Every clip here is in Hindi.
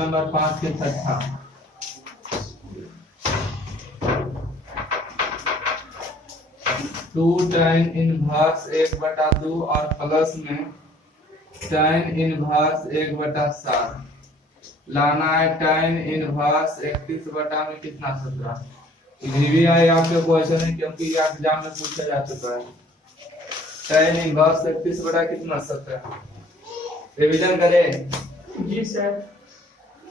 नंबर 5 के छठा। टू tan इनवर्स 1/2 और प्लस में tan इनवर्स 1/7 लाना है। tan इनवर्स 31 बटा में कितना 17। ये भी आए आपके क्वेश्चन है क्योंकि ये एग्जाम में पूछा जा चुका है। tan इनवर्स 31 बटा कितना 17। रिवीजन करें जी सर।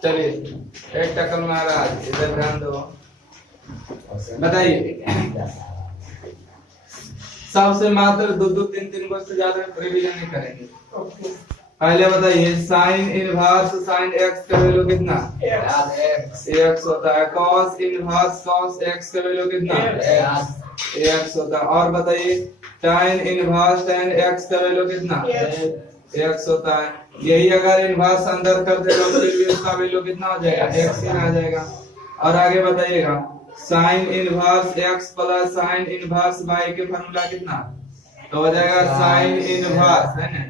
चलिए एक टकल महाराज इधर ध्यान दो, बताइए। सबसे मात्र दो दो तीन तीन को से ज्यादा रिवीजन नहीं करेंगे। ओके। पहले बताइए साइन इनवर्स साइन एक्स का वैल्यू कितना x होता है। कॉस इनवर्स कॉस एक्स का वैल्यू कितना x होता है। और बताइए tan इनवर्स tan एक्स का वैल्यू कितना x होता है। यही अगर इनवर्स अंदर कर दे तो फिर भी उसका वैल्यू कितना हो जाएगा x ही आ जाएगा। और आगे बताइएगा sine inverse x plus sine inverse y के फॉर्मूला कितना तो हो जाएगा साइन इनवर्स है ना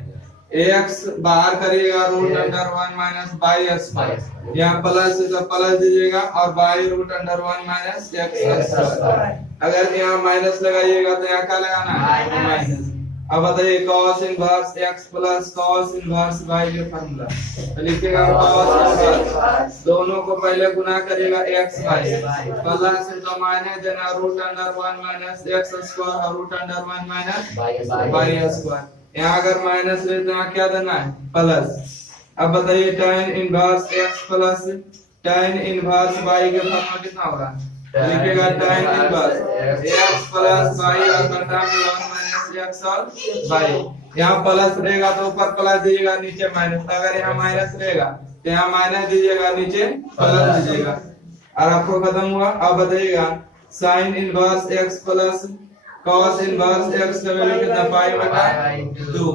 x बाहर करिएगा root under 1 minus y square, यहाँ प्लस तो प्लस दीजिएगा और y root under 1 minus x square. अगर यहाँ माइनस लगाइएगा तो यहाँ क्या लगाना है माइनस। अब बताइए cos inverse x plus cos inverse y के फॉर्मूला तो लिखिएगा cos इनवर्स दोनों को पहले गुना करिएगा x y प्लस तो माइनस देना root under 1 minus x square और root under 1 minus y square. यहाँ अगर माइनस ले तो यहाँ क्या देना है प्लस। अब बताइए tan inverse x plus tan inverse y के फॉर्मूला कितना होगा लिखिएगा tan inverse x plus y और बटा में 1 माइनस x और y। यहाँ प्लस रहेगा तो ऊपर प्लस दीजिएगा नीचे माइनस, अगर यहाँ माइनस रहेगा तो यहाँ माइनस दीजिएगा नीचे प्लस दीजिएगा और आपको खत्म हुआ। अब बताइएगा sine inverse x plus cos inverse x का वैल्यू कितना पाई बटा 2।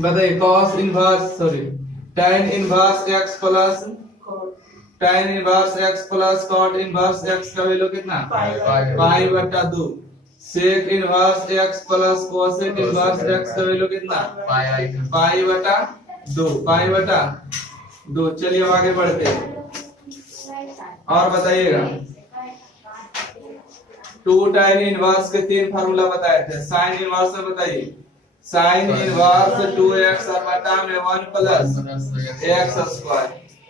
बताइए cos inverse tan inverse x plus tan inverse x plus cot inverse x का वैल्यू कितना पाई बटा 2। Sec inverse x plus cosec inverse x का वैल्यू कितना पाई बटा 2। चलिए अब आगे बढ़ते हैं और बताइएगा टू tan इनवर्स के तीन फार्मूला बताए थे। साइन इनवर्स में बताइए साइन इनवर्स 2x और बटा में 1 plus x square.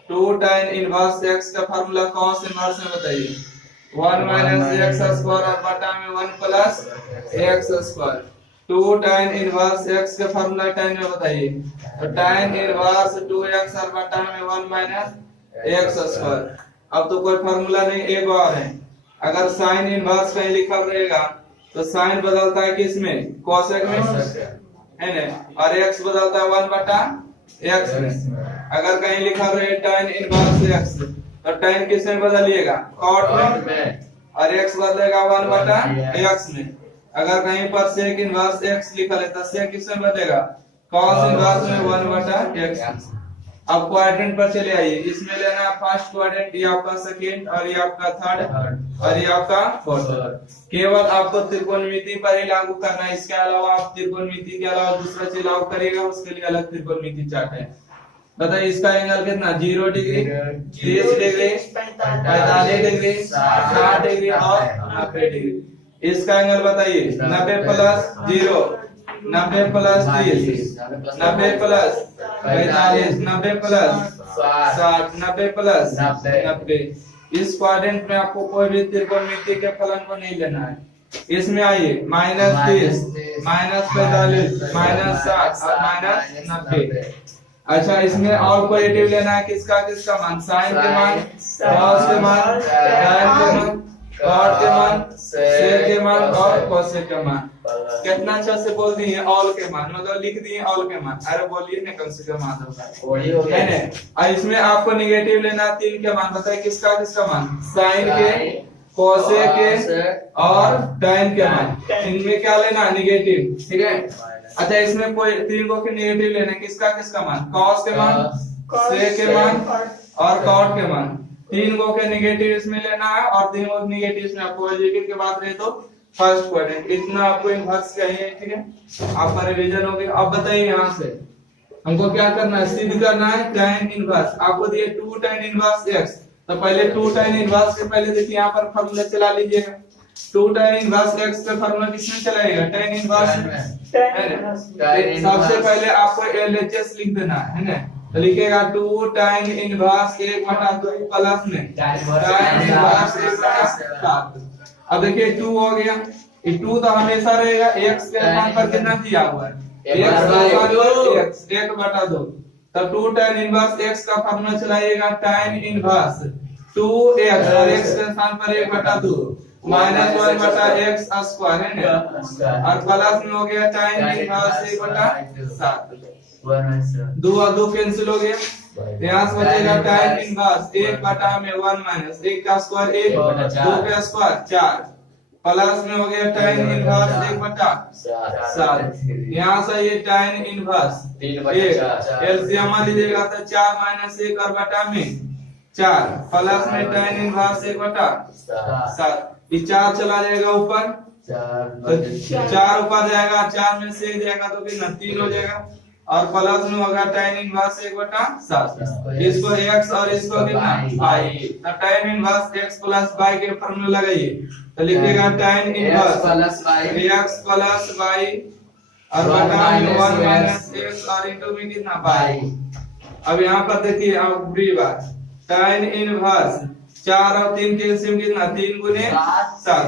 Two tan inverse x का फार्मूला cos इनवर्स में बताइए 1 माइनस x स्क्वायर और बटा में 1 plus x square. Two tan inverse x का फार्मूला tan में बताइए तो tan इनवर्स 2x और बटा में 1 माइनस x स्क्वायर। अब तो कोई फार्मूला नहीं, एक और है। अगर साइन इनवर्स कहीं लिखा रहेगा तो साइन बदलता है किसमें कोसेक में है ना और x बदलता है 1 बटा x में। अगर कहीं लिखा रहे tan इनवर्स x तो tan किस में बदलिएगा कॉट में और x बदलेगा 1 बटा x में। अगर कहीं पर सेक इनवर्स x लिखा है तो सेक किस में बदलेगा cos इनवर्स में 1 बटा x। अब क्वाड्रेंट पर चले आइए, इसमें लेना है फर्स्ट क्वाड्रेंट, ये आपका सेकंड और ये आपका थर्ड और ये आपका फोर्थ। केवल आपको त्रिकोणमिति पर ही लागू करना है, इसके अलावा आप त्रिकोणमिति के अलावा दूसरा चीज लागू करिएगा उसके लिए अलग त्रिकोणमिति चार्ट है। बताइए इसका एंगल कितना 0 डिग्री 30 डिग्री 45 डिग्री 60 डिग्री और 90 डिग्री। इसका एंगल बताइए 90 plus 0 90 plus 30 90 plus 45 90 plus 60 90 plus 90। इस क्वाड्रेंट में आपको कोई भी त्रिकोणमिति के फलन को नहीं लेना है। इसमें आइए -30 -45 -60 और -90। अच्छा इसमें और कोई एडिटिव लेना है किसका मान साइन के मान cos के मान tan के मान cot के मान sec के मान और cosec के मान। कितना अच्छा से बोल दिए ऑल के मान, मतलब लिख दिए ऑल के मान। अरे बोलिए ना कम से कम है ना। और इसमें आपको निगेटिव लेना 3 के मान। बताइए किसका मान साइन के cosec के और tan के मान। इनमें क्या लेना निगेटिव, ठीक है। अच्छा इसमें कोई 3 को के निगेटिव लेना है किसका मान cos के मान sec के मान और cot के मान। 3 को के निगेटिव इसमें लेना है और 3 को निगेटिव इसमें आपको पॉजिटिव के बाद रहे तो फर्स्ट क्वाड्रेंट। इतना आपको इनवर्स चाहिए, ठीक है। आपका रिवीजन हो गया। अब बताइए यहाँ से हमको क्या करना है, सिद्ध करना है tan इनवर्स। आपको दिए 2 tan इनवर्स x, तो पहले 2 tan इनवर्स के पहले देखिए यहाँ पर फार्मूला चला लीजिएगा। 2 tan इनवर्स x का फार्मूला किसमें चलाएगा, tan इनवर्स। सबसे पहले आपको LHS लिख देना है ना, तो लिखेगा 2 tan इनवर्स 1/2 प्लस में tan इनवर्स 1/7। अब देखिए 2 हो गया, ये 2 तो हमेशा रहेगा, x के स्थान पर कितना दिया हुआ है, x 1/2। तब 2 tan इनवर्स x का फार्मूला चलाइएगा tan इनवर्स 2x और x के स्थान पर 1/2 माइनस 1/x स्क्वायर है ना, और प्लस में हो गया tan इनवर्स 1/7। 2 और 2 कैंसिल हो गया, यहाँ से बचेगा tan इनवर्स 1/1 माइनस 1 का स्क्वायर 1, 2 का स्क्वायर 4, प्लस में हो गया tan इनवर्स 1/7। यहाँ से ये tan इनवर्स 1 एलसीएम लीजिएगा तो 4 माइनस 1 और बटा में 4, प्लस में tan इनवर्स 1/7। ये 4 चला जाएगा ऊपर, तो 4 ऊपर जाएगा, 4 में से 1 जाएगा तो कितना 3 हो जाएगा, और प्लस में होगा tan इनवर्स 1/7। इसको x और इसको कितना y, तो tan inverse x plus y के फॉर्मूला लगाइए, तो लिखिएगा tan inverse x plus y और बटा में 1 माइनस x और इनटू में कितना y। अब यहाँ पर देखिए, अब बुरी बात, tan इनवर्स 4 और 3 के एलसीएम कितना 3 गुने 7,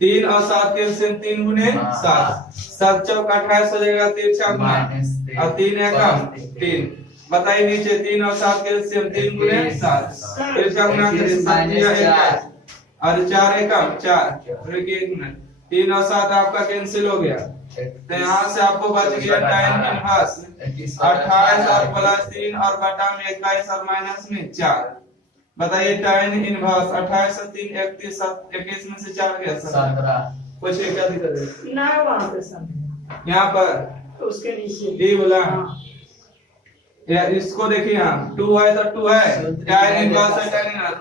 3 और 7 के एलसीएम 3 गुने 7, 7 चौक 28 हो जाएगा, 3 चौक और 3 एकम 3। बताइए नीचे 3 और 7 के एलसीएम 3 गुने 7, 3 चौक ना करिए 7 और 4 एकम 4। रुकिए 1 मिनट, 3 और 7 आपका कैंसिल हो गया, तो यहाँ से आपको बच गया tan इनवर्स 28 और प्लस 3 और बटा में 21 और माइनस में 4। बताइए tan इनवर्स 28 से 3 31 21 में से 4 गया 17। कुछ क्या दिक्कत है ना, वहां पे सब यहाँ पर तो उसके नीचे डी बोला यार, इसको देखिए यहाँ 2 है तो 2 है, tan इनवर्स है tan इनवर्स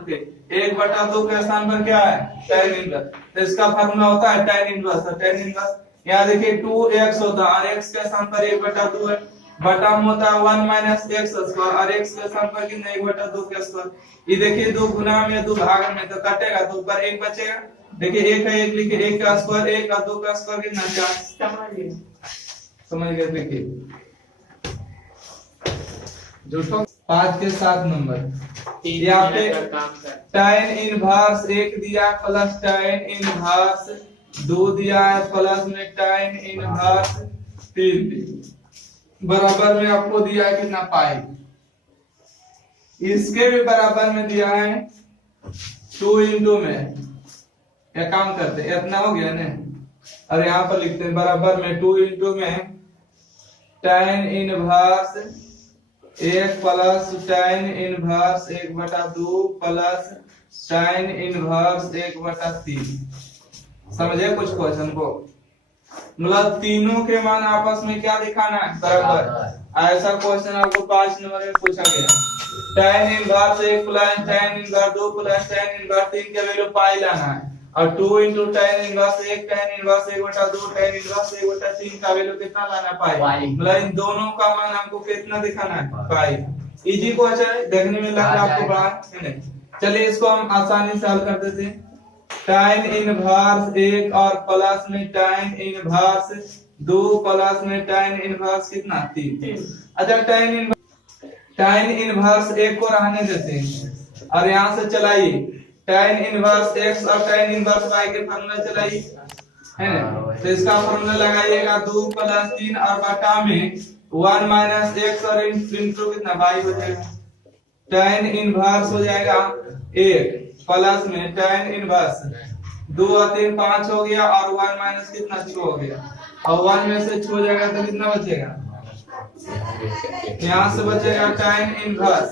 1/2 के स्थान पर क्या है tan इनवर्स, तो इसका फार्मूला होता है tan इनवर्स। tan इनवर्स यहाँ देखिए 2x होता है और x के स्थान पर 1/2 है, बटा में होता है 1 माइनस x स्क्वायर और x के स्थान पर कितना 1/2 के स्क्वायर। ये देखिए 2 गुना में 2 भाग में तो कटेगा, तो ऊपर 1 बचेगा। देखिए 1 है 1 लिखे, 1 का स्क्वायर 1 और 2 का स्क्वायर कितना 4। समझ गए। देखिए झूठो 5 के 7 नंबर ये आपके tan इनवर्स 1 दिया प्लस tan इनवर्स 2 दिया है प्लस में tan इनवर्स 3 बराबर में आपको दिया है कितना पाई। इसके भी बराबर में दिया है 2 इंटू में, एक काम करते हैं इतना हो गया ना, और यहाँ पर लिखते हैं बराबर में 2 इंटू में tan inverse 1 plus tan inverse 1/2 plus tan inverse 1/3। समझे कुछ क्वेश्चन को, मतलब तीनों के मान आपस में क्या दिखाना है बराबर। ऐसा क्वेश्चन आपको 5 नंबर में पूछा गया, tan inverse 1 plus tan inverse 2 plus tan inverse 3 के वैल्यू पाई लाना है, और 2 into tan inverse 1 tan inverse 1/2 tan inverse 1/3 का वैल्यू कितना लाना पाई, मतलब इन दोनों का मान हमको कितना दिखाना है पाई। इजी क्वेश्चन है, देखने में लग रहा है आपको बड़ा है नहीं। चलिए इसको हम आसानी से हल कर देते हैं। tan इनवर्स 1 और प्लस में tan इनवर्स 2 प्लस में tan इनवर्स कितना 3। अच्छा tan इनवर्स 1 को रहने देते हैं और यहाँ से चलाइए tan इनवर्स x और tan इनवर्स y के फॉर्मूला चलाइए, है ना। तो इसका फॉर्मूला लगाइएगा 2 प्लस 3 और बटा में 1 माइनस x और इंटू कितना y हो जाएगा। tan इनवर्स हो जाएगा 1 प्लस में tan इनवर्स 2 और 3 5 हो गया, और 1 माइनस कितना 6 हो गया, और 1 में से 6 हो जाएगा तो कितना बचेगा, यहाँ से बचेगा tan इनवर्स।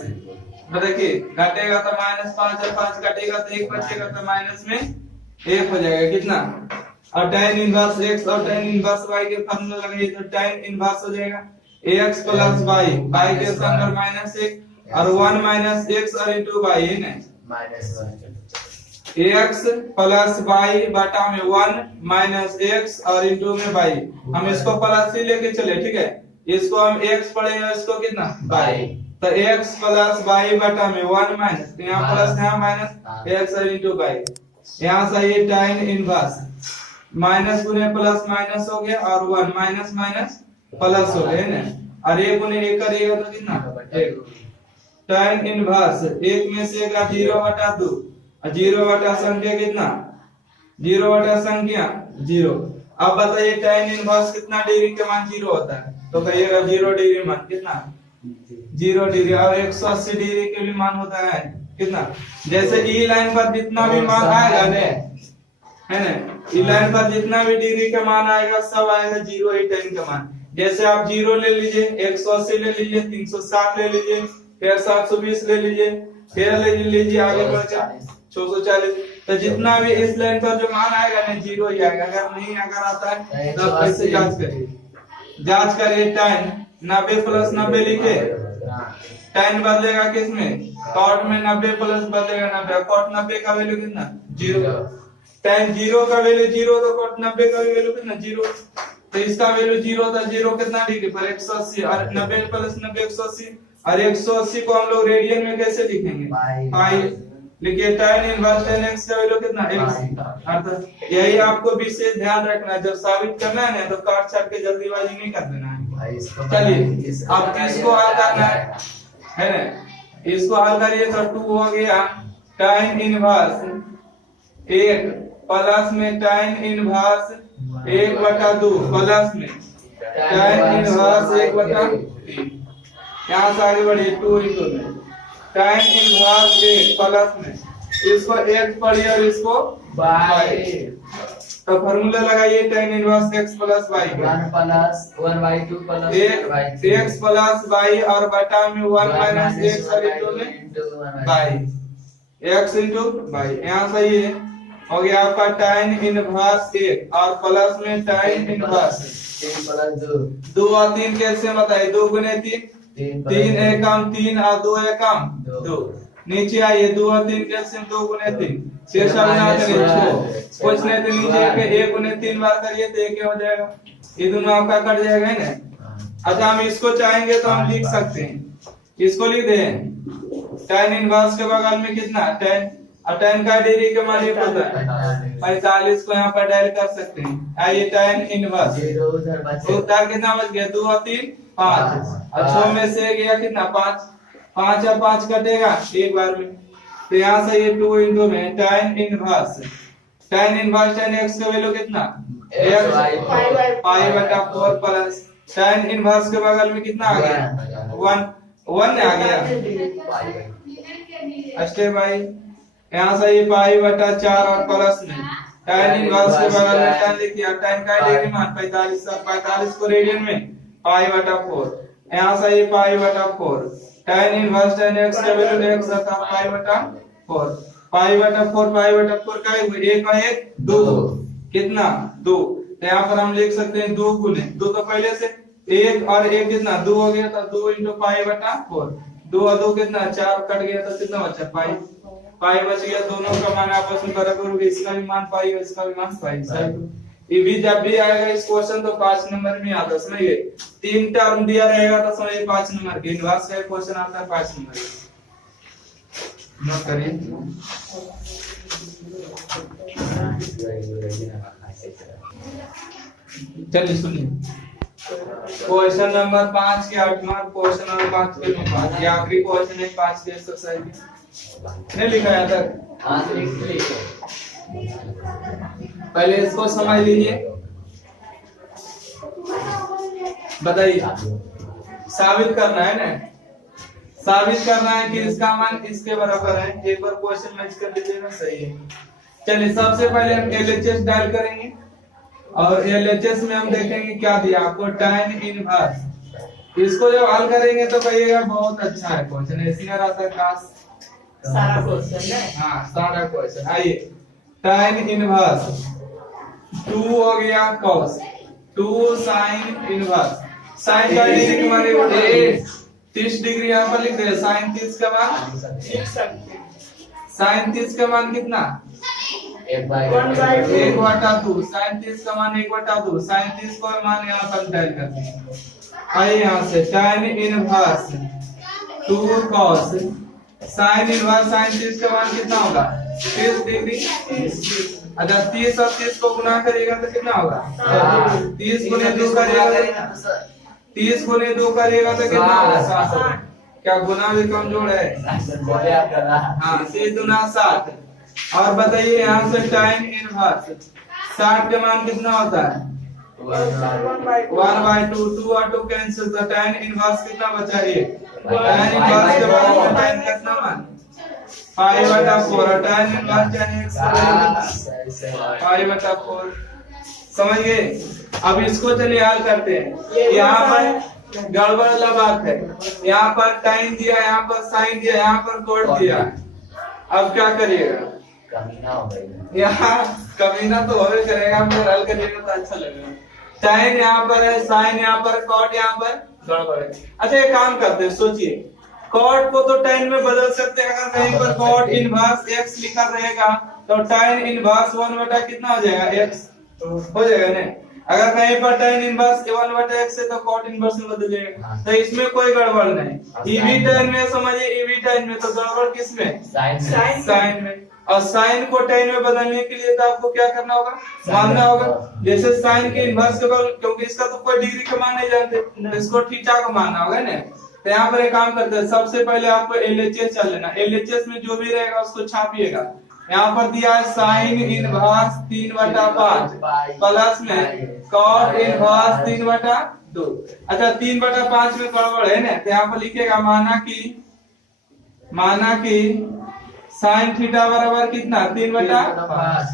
देखिए घटेगा तो -5 और 5 घटेगा तो 1 बचेगा, तो माइनस में 1 हो जाएगा कितना, और tan इनवर्स x और tan इनवर्स y के फॉर्मूला लगाइए तो tan इनवर्स हो जाएगा ax प्लस y के स्थान पर -1 और 1 माइनस x और इंटू y है ना, ax प्लस y बटा में 1 माइनस x और इंटू में y। हम इसको प्लस ही लेके चले, ठीक है, इसको हम x पढ़ेंगे, इसको कितना बाई। तो x प्लस बाई बटा में 1 माइनस, यहाँ प्लस यहाँ माइनस, x इंटू बाई। यहाँ से ये tan इनवर्स माइनस गुने प्लस माइनस हो गया और 1 माइनस माइनस प्लस हो गया ना, और एक गुने एक करेगा तो कितना एक। tan इनवर्स एक में से एक 0 बटा 2 और 0 बटा संख्या कितना 0 बटा संख्या 0। अब बताइए tan इनवर्स कितना डिग्री के मान 0 होता है, तो कहिएगा 0 डिग्री मान कितना 0 डिग्री। और 180 डिग्री के भी मान होता है कितना, जैसे ई लाइन पर जितना भी मान आएगा ने है ना, ई लाइन पर जितना भी डिग्री का मान आएगा सब आएगा 0 ही tan का मान। जैसे आप 0 ले लीजिए, 180 ले लीजिए, 360 ले लीजिए, फिर 720 ले लीजिए, फिर ले लीजिए आगे बढ़कर 640, तो जितना भी इस लाइन पर जो मान आएगा ना 0 ही आएगा। अगर नहीं अगर आता है तो आप कैसे जांच करिए, जांच करिए tan 90 प्लस 90 लिखे, tan बदलेगा किसमें कॉट में 90 प्लस बदलेगा 90, कॉट 90 का वैल्यू कितना 0, tan 0 का वैल्यू 0 तो कॉट 90 का वैल्यू कितना 0, तो इसका वैल्यू 0 था, 0 कितना डिग्री पर 180 और 90 प्लस 90 180, और 180 को हम लोग रेडियन में कैसे लिखेंगे पाई लिखिए। tan इनवर्स tan x का वैल्यू कितना x, अर्थात यही आपको विशेष ध्यान रखना है, जब साबित करना है ना तो काट छाट के जल्दीबाजी नहीं कर देना है। चलिए अब इसको हल करना है ना, इसको हल करिए तो 2 हो गया tan इनवर्स 1 प्लस में tan इनवर्स 1/2 प्लस में tan इनवर्स 1/3। यहाँ से आगे बढ़िए 2 into में tan इनवर्स 1 प्लस में इसको 1 पढ़िए और इसको बाई, तो फार्मूला लगाइए tan inverse x plus y 1 plus 1/2 plus 1 x plus y और बटा में 1 माइनस x और इंटू में बाई x इंटू बाई। यहाँ सही है, हो गया आपका tan इनवर्स 1 और प्लस में tan इनवर्स 3 प्लस 2 और 3 कैसे बताइए, 2 गुने 3 3 एकम 3 और 2 एकम 2। नीचे आइए 2 और 3 कैल्शियम 2 गुने 3 शेष बना करिए 6, कुछ नहीं तो नीचे के 1 गुने 3 बार करिए तो 1 हो जाएगा, ये दोनों आपका कट जाएगा है ना। अच्छा हम इसको चाहेंगे तो हम लिख सकते हैं, इसको लिख दें tan इनवर्स के बगल में कितना tan, और tan का डिग्री के मान एक होता है 45 को यहाँ पर डायल कर सकते हैं। आइए tan इनवर्स तो उत्तर कितना बच गया 2 और 3 5 और 6 में से गया कितना 5, 5 और 5 कटेगा एक बार में, तो यहाँ से ये 2 into में tan इनवर्स tan x का वैल्यू कितना x पाई बटा 4 प्लस tan इनवर्स के बगल में कितना आ गया 1 आ गया अस्टे भाई। यहाँ से ये पाई बटा 4 और प्लस में tan इनवर्स के बगल में tan लिख दिया, tan का डिग्री मान 45, 45 को रेडियन में पाई बटा 4, यहाँ से ये पाई बटा 4 tan इनवर्स tan x का वैल्यू x आता पाई बटा 4, पाई बटा 4 का 1 और 1 2 कितना 2, तो यहाँ पर हम लिख सकते हैं 2 गुने 2 तो पहले से 1 और 1 कितना 2 हो गया, तो 2 into पाई बटा 4, 2 और 2 कितना 4 कट गया तो कितना बचा पाई, पाई बच गया, दोनों का मान आपस में बराबर हो गया, इसका भी मान पाई और इसका भी मान पाई। ये भी जब भी आएगा इस क्वेश्चन तो 5 नंबर में आता है, समझिए 3 टर्म दिया रहेगा तो समझिए 5 नंबर के इनवर्स का क्वेश्चन आता है 5 नंबर का, नोट करिए। चलिए सुनिए क्वेश्चन नंबर 5 के 8 मार्क, क्वेश्चन नंबर 5 के 9 मार्क, ये आखिरी क्वेश्चन है 5 के एक्सरसाइज नहीं लिखा है तक, पहले इसको समझ लीजिए। बताइए साबित करना है ना, साबित करना है कि इसका मान इसके बराबर है, एक बार क्वेश्चन मैच कर लीजिएगा सही है। चलिए सबसे पहले हम LHS डायल करेंगे और LHS में हम देखेंगे क्या दिया आपको tan इनवर्स, इसको जब हल करेंगे तो कहिएगा बहुत अच्छा है क्वेश्चन, इसमें आता है काश सारा क्वेश्चन है, हाँ सारा क्वेश्चन। आइए tan इनवर्स 2 हो गया cos 2 sin इनवर्स, sin का डिग्री माने 30 डिग्री यहाँ पर लिख दे, sin 30 का मान लिख सकते हैं, sin 30 का मान कितना 1/2 1/2, sin 30 का मान 1/2, sin 30 को मान यहाँ पर डायल करते हैं आइए यहाँ से tan inverse 2 cos sin inverse sin 30 का मान कितना होगा 30 डिग्री। अच्छा 30 और 30 को गुना करेगा तो कितना होगा 30 गुने 2 करेगा 30 गुने 2 करेगा तो कितना होगा 60। क्या गुना भी कमजोर है। हाँ 30 दूना 60। और बताइए यहाँ से tan इनवर्स 60 का मान कितना होता है 1/2 2 और 2 कैंसिल तो tan इनवर्स कितना बचा ये tan इनवर्स के बराबर tan कितना मान 5/4 tan इनवर्स यानी x 5/4 समझ गए। अब इसको चलिए हल करते हैं। यहाँ पर गड़बड़ वाला बात है, यहाँ पर tan दिया, यहाँ पर sin दिया, यहाँ पर cot दिया। अब क्या करिएगा यहाँ कमीना तो होवे करेगा, मगर हल करिएगा तो अच्छा लगेगा। tan यहाँ पर है, sin यहाँ पर, cot यहाँ पर गड़बड़ है। अच्छा एक काम करते हैं, सोचिए cot को तो tan में बदल सकते हैं। अगर कहीं पर cot इनवर्स x लिखा रहेगा तो tan इनवर्स 1 कितना हो जाएगा x हो जाएगा ना। अगर कहीं पर tan इनवर्स 1/x है तो cot इनवर्स में बदल जाएगा। तो इसमें कोई गड़बड़ नहीं। EV tan में समझिए, EV tan में तो गड़बड़ किसमें sin में। और sin को tan में बदलने के लिए तो आपको क्या करना होगा मानना होगा। जैसे sin के इनवर्स के बदल, क्योंकि इसका तो कोई डिग्री का मान नहीं जानते तो इसको थीटा को मानना होगा ना। तो यहाँ पर एक काम करते हैं, सबसे पहले आपको LHS चल लेना। LHS में जो भी रहेगा उसको छापिएगा। यहाँ पर दिया है sin इनवर्स 3/5 प्लस में cot इनवर्स 3/2। अच्छा 3/5 में गड़बड़ है ना, तो यहाँ पर लिखेगा माना कि sin थीटा बराबर कितना 3/5।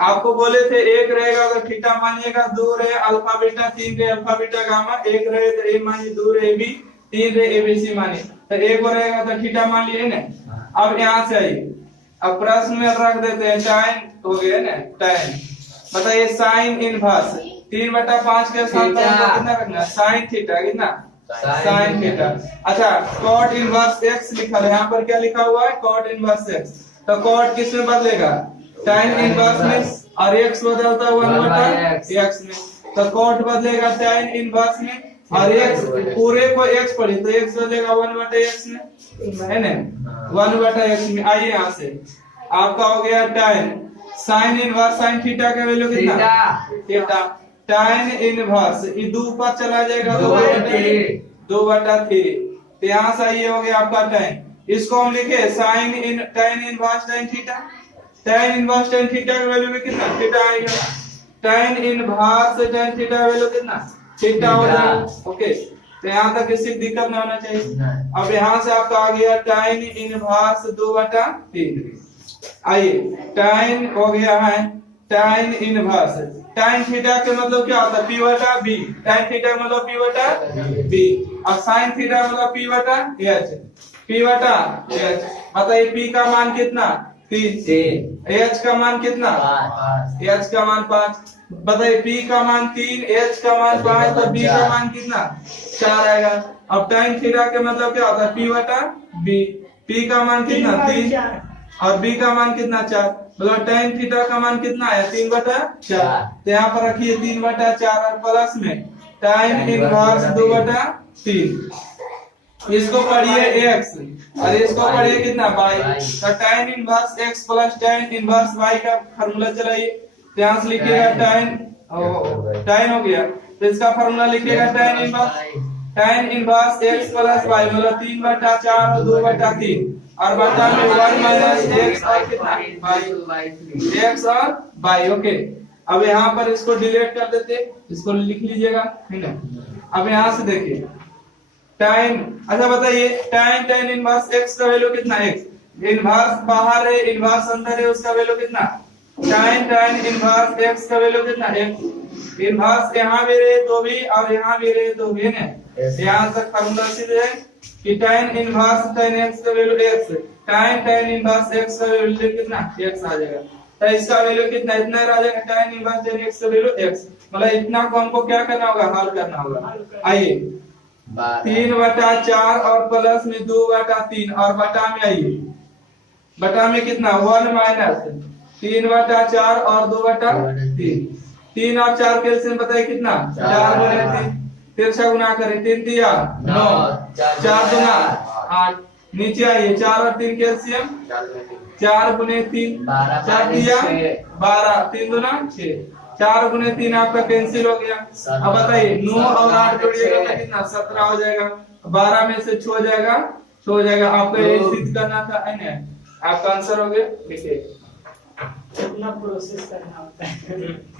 आपको बोले थे एक रहेगा तो थीटा मानिएगा, 2 रहे अल्फा बीटा, 3 रहे अल्फा बीटा गामा, 1 रहे तो a मानिए, 2 रहे b, 3 रहे abc मानिए। तो एक रहेगा तो थीटा मान लिए ना। अब यहाँ से आइए, अब प्रश्न में रख देते हैं tan हो गया ना। tan बताइए sin इनवर्स 3/5 के साथ कितना रखना sin थीटा कितना sin थीटा। अच्छा cot इनवर्स x लिखा है, यहाँ पर क्या लिखा हुआ है cot इनवर्स x। तो cot किस में बदलेगा tan इनवर्स में, और x बदलता है 1/x में। तो cot बदलेगा tan इनवर्स में, और x पूरे को x पढ़ी तो x बदलेगा 1/x में है ना 1/x में। आइए यहाँ से आपका हो गया tan sin inverse sin theta का वैल्यू कितना थीटा। tan इनवर्स ये 2 पर चला जाएगा 2/3। तो यहाँ से ये हो गया आपका tan। इसको हम लिखे tan inverse tan theta. tan inverse tan theta का वैल्यू भी कितना थीटा आएगा। tan इनवर्स tan थीटा का वैल्यू कितना थीटा हो जाएगा। ओके तो यहाँ तक किसी दिक्कत नहीं होना चाहिए। अब यहाँ से आपका आ गया tan इनवर्स 2/3। आइए tan हो गया है tan इनवर्स tan थीटा के मतलब क्या होता है p/b। tan थीटा का मतलब p/b और sin थीटा का मतलब p/h। बताइए p का मान कितना 3, h का मान कितना h का मान 5। बताइए p का मान 3, h का मान 5, तो b का मान कितना 4 आएगा। अब tan थीटा के मतलब क्या होता है p/b। p का मान कितना 3 और b का मान कितना 4, मतलब tan थीटा का मान कितना है 3/4। तो यहाँ पर रखिए 3/4 और प्लस में tan इनवर्स 2/3। इसको पढ़िए x और इसको पढ़िए कितना y। तो tan inverse x plus tan inverse y का फार्मूला चलाइए। यहाँ से लिखिएगा tan हो गया तो इसका फार्मूला लिखिएगा tan inverse x plus y मतलब 3/4 और 2/3 और बटा में 1 माइनस x और कितना x और y। ओके अब यहाँ पर इसको डिलीट कर देते, इसको लिख लीजिएगा है ना। अब यहाँ से देखिए tan। अच्छा बताइए tan इनवर्स x का वैल्यू कितना x। इनवर्स बाहर है इनवर्स अंदर है, उसका वैल्यू कितना tan इनवर्स x का वैल्यू कितना x। इनवर्स यहाँ भी रहे तो भी और यहाँ भी रहे तो भी ना। यहाँ तक फार्मूला सीधे है कि tan इनवर्स tan x का value x tan inverse x का वैल्यू कितना x आ जाएगा। तो इसका वैल्यू कितना इतना आ जाएगा tan इनवर्स tan x का वैल्यू x। मतलब इतना को हमको क्या करना होगा हल करना होगा। आइए 3/4 और प्लस में 2/3 और बटा में आइए बटा में कितना 1 माइनस 3/4 और 2/3। 3 और 4 कैलसियम बताइए कितना 4 गुने 3 तिरछा गुना करें, 3 दिया 9, 4 दूना 8, नीचे आइए 4 और 3 कैल्शियम, 4 गुने 3 4 दिया 12, 3 दूना 6, 4 गुने 3 आपका कैंसिल हो गया। अब बताइए 9 और 8 जोड़िएगा तो कितना 17 हो जाएगा, 12 में से 6 हो जाएगा, 6 हो जाएगा। आपको ये चीज करना था, है ना? आपका आंसर हो गया, लिखिए। कितना प्रोसेस करना होता है।